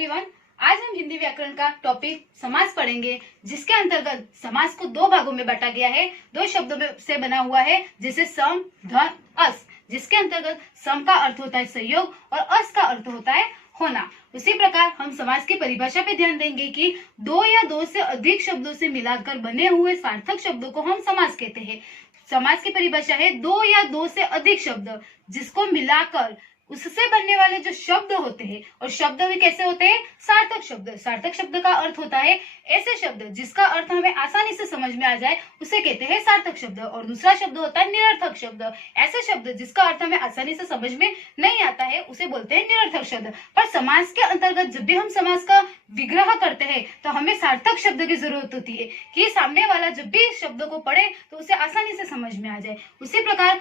Everyone, आज हम हिंदी व्याकरण का टॉपिक समास पढ़ेंगे, जिसके अंतर्गत समास को दो भागों में बांटा गया है। दो शब्दों में से बना हुआ है, जैसे सम, धन, अस, जिसके अंतर्गत सम का अर्थ होता है संयोग और अस का अर्थ होता है होना। उसी प्रकार हम समास की परिभाषा पे ध्यान देंगे कि दो या दो से अधिक शब्दों से मिलाकर बने हुए सार्थक शब्दों को हम समास कहते हैं। समास की परिभाषा है दो या दो से अधिक शब्द जिसको मिलाकर उससे बनने वाले जो शब्द होते हैं, और शब्द भी कैसे होते हैं? सार्थक शब्द। सार्थक शब्द का अर्थ होता है ऐसे शब्द जिसका अर्थ हमें आसानी से समझ में आ जाए, उसे कहते हैं सार्थक शब्द। और दूसरा शब्द होता है निरर्थक शब्द। ऐसे शब्द जिसका अर्थ हमें आसानी से समझ में नहीं आता है, उसे बोलते हैं निरर्थक शब्द। पर समास के अंतर्गत जब भी हम समास का विग्रह करते हैं तो हमें सार्थक शब्द की जरूरत होती है कि सामने वाला जब भी शब्द को पढ़े तो उसे आसानी से समझ में आ जाए। उसी प्रकार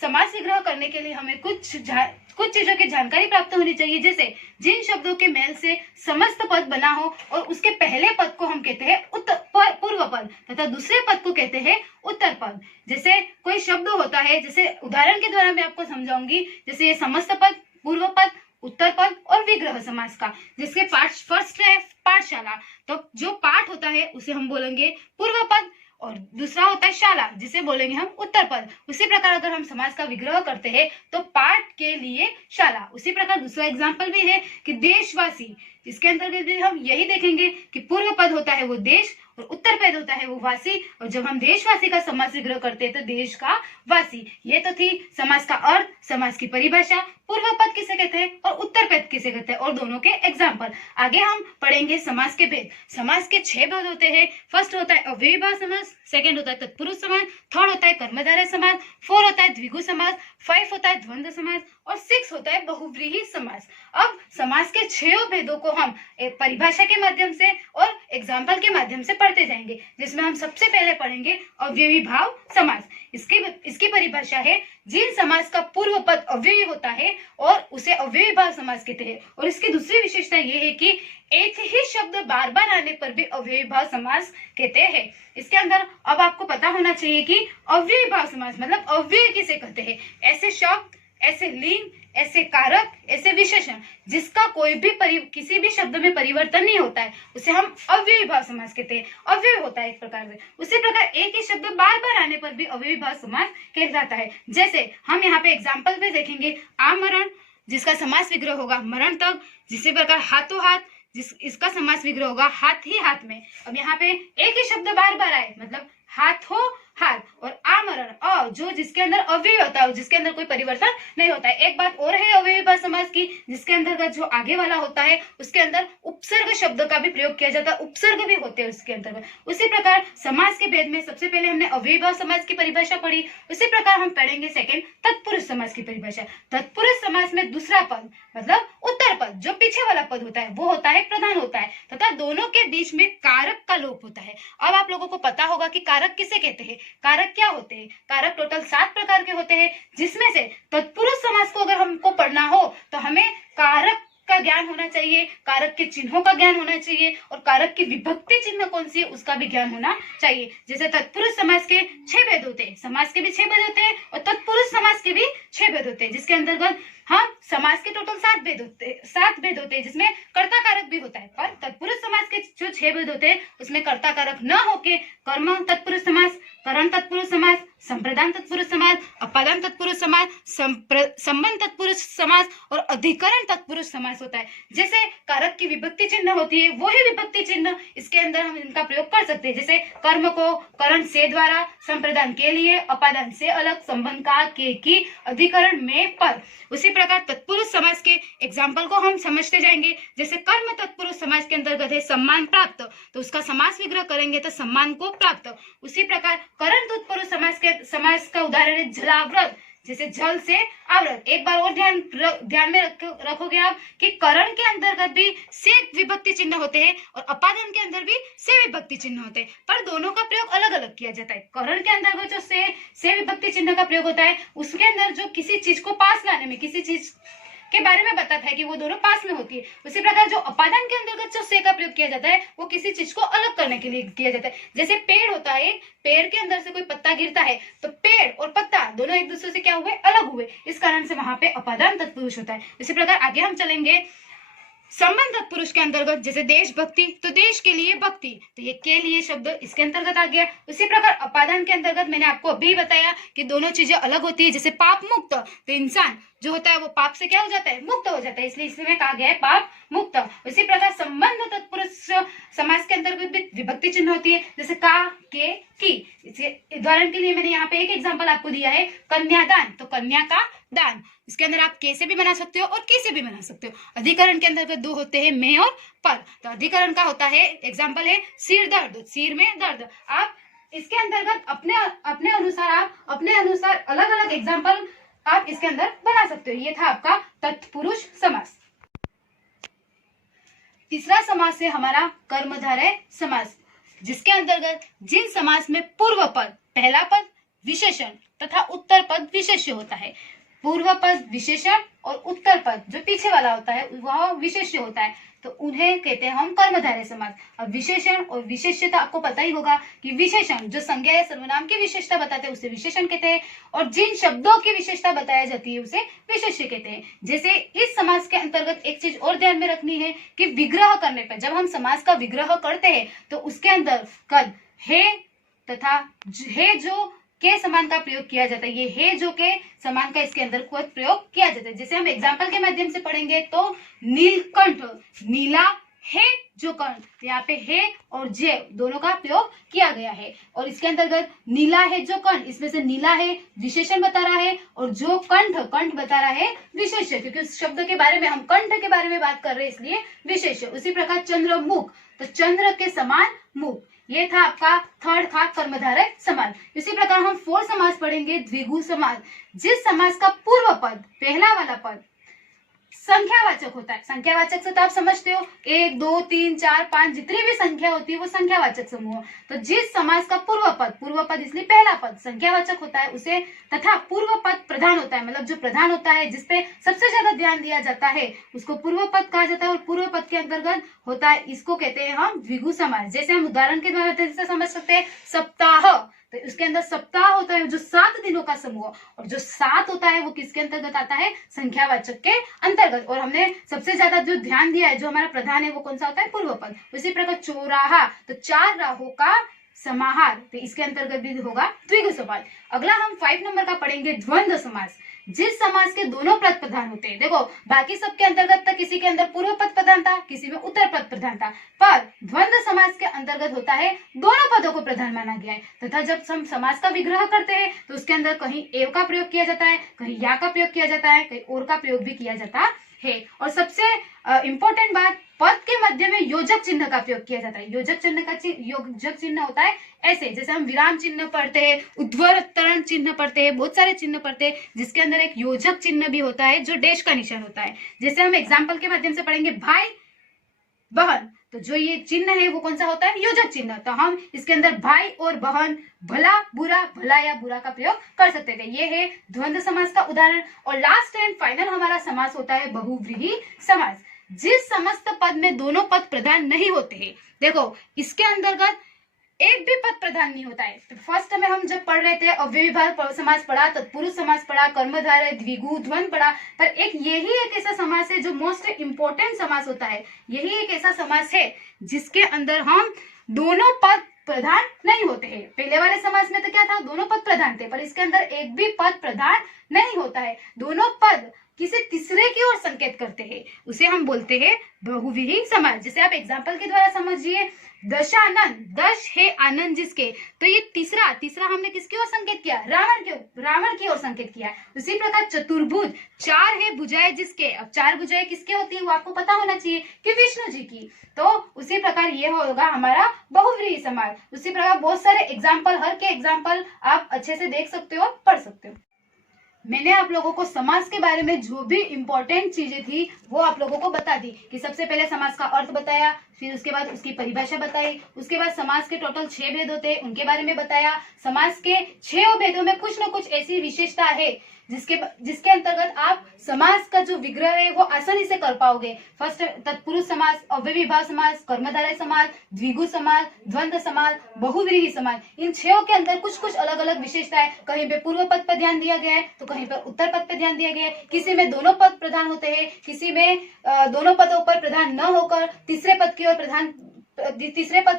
समास विग्रह करने के लिए हमें कुछ चीजों की जानकारी प्राप्त होनी चाहिए, जैसे जिन शब्दों के मेल से समस्त पद बना हो और उसके पहले पद को हम कहते हैं पूर्व पद तथा दूसरे पद को कहते हैं उत्तर पद। जैसे कोई शब्द होता है, जैसे उदाहरण के द्वारा मैं आपको समझाऊंगी, जैसे ये समस्त पद, पूर्व पद, उत्तर पद और विग्रह समास का, जिसके पाठ फर्स्ट है पाठशाला, तो जो पाठ होता है उसे हम बोलेंगे पूर्व पद और दूसरा होता है शाला, जिसे बोलेंगे हम उत्तर पद। उसी प्रकार अगर हम समास का विग्रह करते हैं तो पाठ के लिए शाला। उसी प्रकार दूसरा एग्जाम्पल भी है कि देशवासी, इसके अंतर्गत भी हम यही देखेंगे कि पूर्व पद होता है वो देश और उत्तर पद होता है वो वासी, और जब हम देशवासी का समास विग्रह करते हैं तो देश का वासी। ये तो थी समास का अर्थ, समास की परिभाषा, पूर्व पद किसे कहते हैं और उत्तर पद किसे कहते हैं, और दोनों के एग्जाम्पल। आगे हम पढ़ेंगे समास के भेद। समास के 6 भेद होते हैं। फर्स्ट होता है अव्ययीभाव समास, सेकंड होता है तत्पुरुष समास, थर्ड होता है कर्मधारय समास, 4 होता है द्विगु समास, 5 होता है द्वंद्व समास और 6 होता है बहुव्रीहि समास। अब समास के 6 भेदों को हम एक परिभाषा के माध्यम से और एग्जाम्पल के माध्यम से पढ़ते जाएंगे, जिसमें हम सबसे पहले पढ़ेंगे अव्ययीभाव समास। इसकी परिभाषा है जिन समास का पूर्व पद अव्ययी होता है और उसे अव्ययीभाव समास कहते हैं। और इसकी दूसरी विशेषता यह है कि एक ही शब्द बार बार आने पर भी अव्ययीभाव समास कहते हैं। इसके अंदर अब आपको पता होना चाहिए कि अव्ययीभाव समास मतलब अव्यय किसे कहते हैं। ऐसे शब्द, ऐसे लिंग, ऐसे कारक, ऐसे विशेषण जिसका कोई भी किसी भी शब्द में परिवर्तन नहीं होता है, उसे हम अव्ययीभाव समास कहते हैं। अव्यय होता है एक प्रकार से। उसी प्रकार एक ही शब्द बार बार आने पर भी अव्ययीभाव समास कहलाता है। जैसे हम यहाँ पे एग्जाम्पल भी देखेंगे, आमरण जिसका समास विग्रह होगा मरण तक, जिसी प्रकार हाथों हाथ इसका समास विग्रह होगा हाथ ही हाथ में। अब यहाँ पे एक ही शब्द बार बार आए मतलब हाथों हाथ, और आमरण अ जो जिसके अंदर अव्यय होता है, जिसके अंदर कोई परिवर्तन नहीं होता है। एक बात और है अव्ययीभाव समास की, जिसके अंतर्गत जो आगे वाला होता है उसके अंदर उपसर्ग शब्द का भी प्रयोग किया जाता है, उपसर्ग भी होते हैं उसके अंतर्गत। उसी प्रकार समास के भेद में सबसे पहले हमने अव्ययीभाव समास की परिभाषा पढ़ी। उसी प्रकार हम पढ़ेंगे सेकंड तत्पुरुष समास की परिभाषा। तत्पुरुष समास में दूसरा पद मतलब उत्तर पद, जो पीछे वाला पद होता है वो होता है प्रधान होता है तथा दोनों के बीच में कारक का लोप होता है। अब आप लोगों को पता होगा कि कारक किसे कहते हैं। कारक क्या होते हैं? कारक टोटल 7 प्रकार के होते हैं, जिसमें से तत्पुरुष समास को अगर हमको पढ़ना हो तो हमें कारक का ज्ञान होना चाहिए, कारक के चिन्हों का ज्ञान होना चाहिए और कारक की विभक्ति चिन्ह कौन सी है उसका भी ज्ञान होना चाहिए। जैसे तत्पुरुष समास के 6 भेद होते हैं, समास के भी 6 भेद होते हैं और तत्पुरुष समास के भी 6 भेद होते हैं, जिसके अंतर्गत हम समास के टोटल 7 भेद होते हैं, जिसमें कर्ता कारक भी होता है। पर तत्पुरुष समास के जो 6 भेद होते हैं उसमें कर्ता कारक न होके कर्म तत्पुरुष समास, करण तत्पुरुष समास, संप्रदान तत्पुरुष समास, अपादान तत्पुरुष समास, संबंध तत्पुरुष समास और अधिकरण तत्पुरुष समास होता है। जैसे कारक की विभक्ति चिन्ह होती है, वही विभक्ति चिन्ह इसके अंदर हम इनका प्रयोग कर सकते हैं। जैसे कर्म को करण से द्वारा, संप्रदान के लिए, अपादान से अलग, संबंध का के की, अधिकरण में पर। उसी प्रकार तत्पुरुष समास के एग्जाम्पल को हम समझते जाएंगे। जैसे कर्म तत्पुरुष समास के अंतर्गत है सम्मान प्राप्त, तो उसका समास विग्रह करेंगे तो सम्मान को प्राप्त। उसी प्रकार करण तत्पुरुष समास का उदाहरण है जलावृत, जैसे जल से आवृत। एक बार और ध्यान में रखोगे आप कि करण के अंतर्गत भी से विभक्ति चिन्ह होते हैं और अपादान के अंदर भी से विभक्ति चिन्ह होते हैं, पर दोनों का प्रयोग अलग अलग किया जाता है। करण के अंतर्गत जो से विभक्ति चिन्ह का प्रयोग होता है, उसके अंदर जो किसी चीज को पास लाने में, किसी चीज के बारे में बताता है कि वो दोनों पास में होती है। उसी प्रकार जो अपादान के अंतर्गत जो से का प्रयोग किया जाता है वो किसी चीज को अलग करने के लिए किया जाता है। जैसे पेड़ होता है, पेड़ के अंदर से कोई पत्ता गिरता है तो पेड़ और पत्ता दोनों एक दूसरे से क्या हुए? अलग हुए। इस कारण से वहां पे अपादान तत्पुरुष होता है। इसी प्रकार आगे हम चलेंगे संबंध तत्पुरुष के अंतर्गत जैसे देशभक्ति, तो देश के लिए भक्ति, तो ये के लिए शब्द इसके अंतर्गत आ गया। उसी प्रकार अपादान के अंतर्गत मैंने आपको अभी बताया कि दोनों चीजें अलग होती है। जैसे पाप मुक्त, तो इंसान जो होता है वो पाप से क्या हो जाता है, मुक्त हो जाता है, इसलिए इसमें कहा गया है पाप मुक्त। उसी प्रकार संबंध तत्पुरुष समास के अंतर्गत भी विभक्ति चिन्ह होती है, जैसे का, के, की। उदाहरण के लिए मैंने यहाँ पे एक एग्जाम्पल आपको दिया है, कन्यादान, तो कन्या का दान, इसके अंदर आप के से भी बना सकते हो और की से भी बना सकते हो। अधिकरण के अंतर्गत दो होते हैं, में और पर। तो अधिकरण का होता है, एग्जाम्पल है सिर दर्द, सिर में दर्द। आप इसके अंतर्गत अपने अनुसार अलग अलग एग्जाम्पल आप इसके अंदर बना सकते हो। ये था आपका तत्पुरुष समास। तीसरा समास है हमारा कर्मधारय समास, जिसके अंतर्गत जिन समास में पूर्व पद, पहला पद विशेषण तथा उत्तर पद विशेष्य होता है। पूर्व पद विशेषण और उत्तर पद जो पीछे वाला होता है वह विशेष्य होता है, तो उन्हें कहते हैं हम कर्मधारय समास। अब विशेषण और विशेष्यता आपको पता ही होगा कि विशेषण जो संज्ञा या सर्वनाम की विशेषता बताते हैं उसे विशेषण कहते हैं, और जिन शब्दों की विशेषता बताई जाती है उसे विशेष्य कहते हैं। जैसे इस समास के अंतर्गत एक चीज और ध्यान में रखनी है कि विग्रह करने पर, जब हम समास का विग्रह करते हैं तो उसके अंदर कद हे तथा हे जो के समान का प्रयोग किया जाता है। ये हे जो के समान का इसके अंदर पद प्रयोग किया जाता है। जैसे हम एग्जाम्पल के माध्यम से पढ़ेंगे तो नीलकंठ, नीला हे जो कंठ, यहाँ पे हे और जे दोनों का प्रयोग किया गया है। और इसके अंतर्गत नीला है जो कंठ, इसमें से नीला है विशेषण बता रहा है और जो कंठ, कंठ बता रहा है विशेष्य, क्योंकि उस शब्द के बारे में हम कंठ के बारे में बात कर रहे हैं इसलिए विशेष्य। उसी प्रकार चंद्रमुख, तो चंद्र के समान मुख, ये था आपका थर्ड था कर्मधारय समास। इसी प्रकार हम फोर समास पढ़ेंगे, द्विगु समास, जिस समास का पूर्व पद, पहला वाला पद संख्यावाचक होता है। संख्यावाचक से तो आप समझते हो 1 2 3 4 5 जितनी भी संख्या होती है वो संख्यावाचक समूह। तो जिस समास का पूर्व पद इसलिए पहला पद संख्यावाचक होता है उसे, तथा पूर्व पद प्रधान होता है, मतलब जो प्रधान होता है जिसपे सबसे ज्यादा ध्यान दिया जाता है उसको पूर्व पद कहा जाता है, और पूर्व पद के अंतर्गत होता है, इसको कहते हैं हम द्विगु समास। जैसे हम उदाहरण के द्वारा समझ सकते हैं, सप्ताह, तो उसके अंदर सप्ताह होता है जो 7 दिनों का समूह, और जो 7 होता है वो किसके अंतर्गत आता है, संख्यावाचक के अंतर्गत। और हमने सबसे ज्यादा जो ध्यान दिया है, जो हमारा प्रधान है वो कौन सा होता है, पूर्व पद। उसी प्रकार चौराहा, तो 4 राहों का समाहार, तो इसके अंतर्गत भी होगा द्विगु समास। अगला हम 5 नंबर का पढ़ेंगे द्वंद्व समास, जिस समास के दोनों पद प्रधान होते हैं। देखो बाकी सबके अंतर्गत था, किसी के अंदर पूर्व पद प्रधान था, किसी में उत्तर पद प्रधान था, पर द्वंद्व समास के अंतर्गत होता है दोनों पदों को प्रधान माना गया है। तथा जब हम समास का विग्रह करते हैं तो उसके अंदर कहीं एव का प्रयोग किया जाता है, कहीं या का प्रयोग किया जाता है, कहीं और का प्रयोग भी किया जाता है। और सबसे इंपॉर्टेंट बात, पद के मध्य में योजक चिन्ह का प्रयोग किया जाता है। योजक चिन्ह होता है ऐसे, जैसे हम विराम चिन्ह पढ़ते हैं, उद्धरण चिन्ह पढ़ते हैं, बहुत सारे चिन्ह पढ़ते हैं जिसके अंदर एक योजक चिन्ह भी होता है जो डैश का निशान होता है। जैसे हम एग्जाम्पल के माध्यम से पढ़ेंगे भाई बहन, तो जो ये चिन्ह है वो कौन सा होता है, योजक चिन्ह। तो हम इसके अंदर भाई और बहन, भला बुरा, भला या बुरा का प्रयोग कर सकते थे। ये है द्वंद्व समास का उदाहरण। और लास्ट एंड फाइनल हमारा समास होता है बहुव्रीहि समास, जिस समस्त पद में दोनों पद प्रधान नहीं होते हैं। देखो इसके अंतर्गत एक भी पद प्रधान नहीं होता है। तो फर्स्ट में हम जब पढ़ रहे थे अव्यय विभाग समास पढ़ा, तत्पुरुष समास पढ़ा, कर्मधारय, द्विगु, द्वंद्व पढ़ा, पर यही एक ऐसा समास है जो मोस्ट इम्पोर्टेंट समास होता है। यही एक ऐसा समास है जिसके अंदर हम दोनों पद प्रधान नहीं होते हैं। पहले वाले समास में तो क्या था, दोनों पद प्रधान थे, पर इसके अंदर एक भी पद प्रधान नहीं होता है। दोनों पद किसी तीसरे की ओर संकेत करते हैं, उसे हम बोलते हैं बहुव्रीहि समास। जैसे आप एग्जाम्पल के द्वारा समझिए, दशानन, दश है आनंद जिसके, तो ये तीसरा हमने किसकी ओर संकेत किया, रावण की ओर संकेत किया। उसी प्रकार चतुर्भुज, 4 है भुजाएं जिसके, अब 4 भुजाएं किसके होती है वो आपको पता होना चाहिए कि विष्णु जी की। तो उसी प्रकार ये होगा हमारा बहुव्रीहि समास। उसी प्रकार बहुत सारे एग्जाम्पल, हर के एग्जाम्पल आप अच्छे से देख सकते हो, पढ़ सकते हो। मैंने आप लोगों को समास के बारे में जो भी इंपॉर्टेंट चीजें थी वो आप लोगों को बता दी, कि सबसे पहले समास का अर्थ बताया, फिर उसके बाद उसकी परिभाषा बताई, उसके बाद समास के टोटल 6 भेद होते हैं उनके बारे में बताया। समास के 6 भेदों में कुछ न कुछ ऐसी विशेषता है जिसके जिसके अंतर्गत आप समास का जो विग्रह है वो आसानी से कर पाओगे। फर्स्ट तत्पुरुष समास, अव्ययी भाव समास, कर्मधारय समास, द्विगु समास, द्वंद्व समास, बहुव्रीहि समास, इन 6 के अंदर कुछ कुछ अलग अलग विशेषताएं, कहीं पे पूर्व पद पर ध्यान दिया गया है तो कहीं पर उत्तर पद पे ध्यान दिया गया है, किसी में दोनों पद प्रधान होते हैं, किसी में दोनों पदों पर प्रधान न होकर तीसरे पद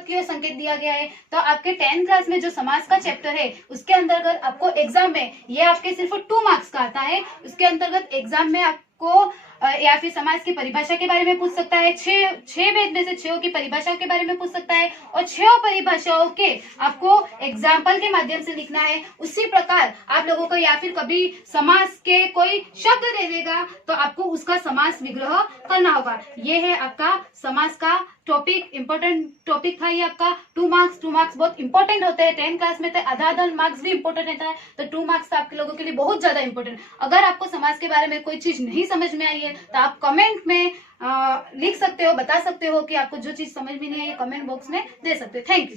की ओर संकेत दिया गया है। तो आपके 10th क्लास में जो समास का चैप्टर है उसके अंतर्गत आपको एग्जाम में ये आपके सिर्फ 2 मार्क्स का आता है। उसके अंतर्गत एग्जाम में आपको या फिर समास की परिभाषा के बारे में पूछ सकता है, 6 भेद में से 6 की परिभाषा के बारे में पूछ सकता है और 6 परिभाषाओं के आपको एग्जाम्पल के माध्यम से लिखना है। उसी प्रकार आप लोगों को या फिर कभी समास के कोई शब्द दे देगा तो आपको उसका समास विग्रह करना होगा। ये है आपका समास का टॉपिक, इंपॉर्टेंट टॉपिक था ये आपका। 2 मार्क्स बहुत इंपॉर्टेंट होते हैं 10th क्लास में, तो आधा मार्क्स भी इंपॉर्टेंट रहता है, तो 2 मार्क्स तो आपके लोगों के लिए बहुत ज्यादा इंपॉर्टेंट। अगर आपको समास के बारे में कोई चीज नहीं समझ में आई है तो आप कमेंट में लिख सकते हो, बता सकते हो कि आपको जो चीज समझ में नहीं आई है, कमेंट बॉक्स में दे सकते हो। Thank you.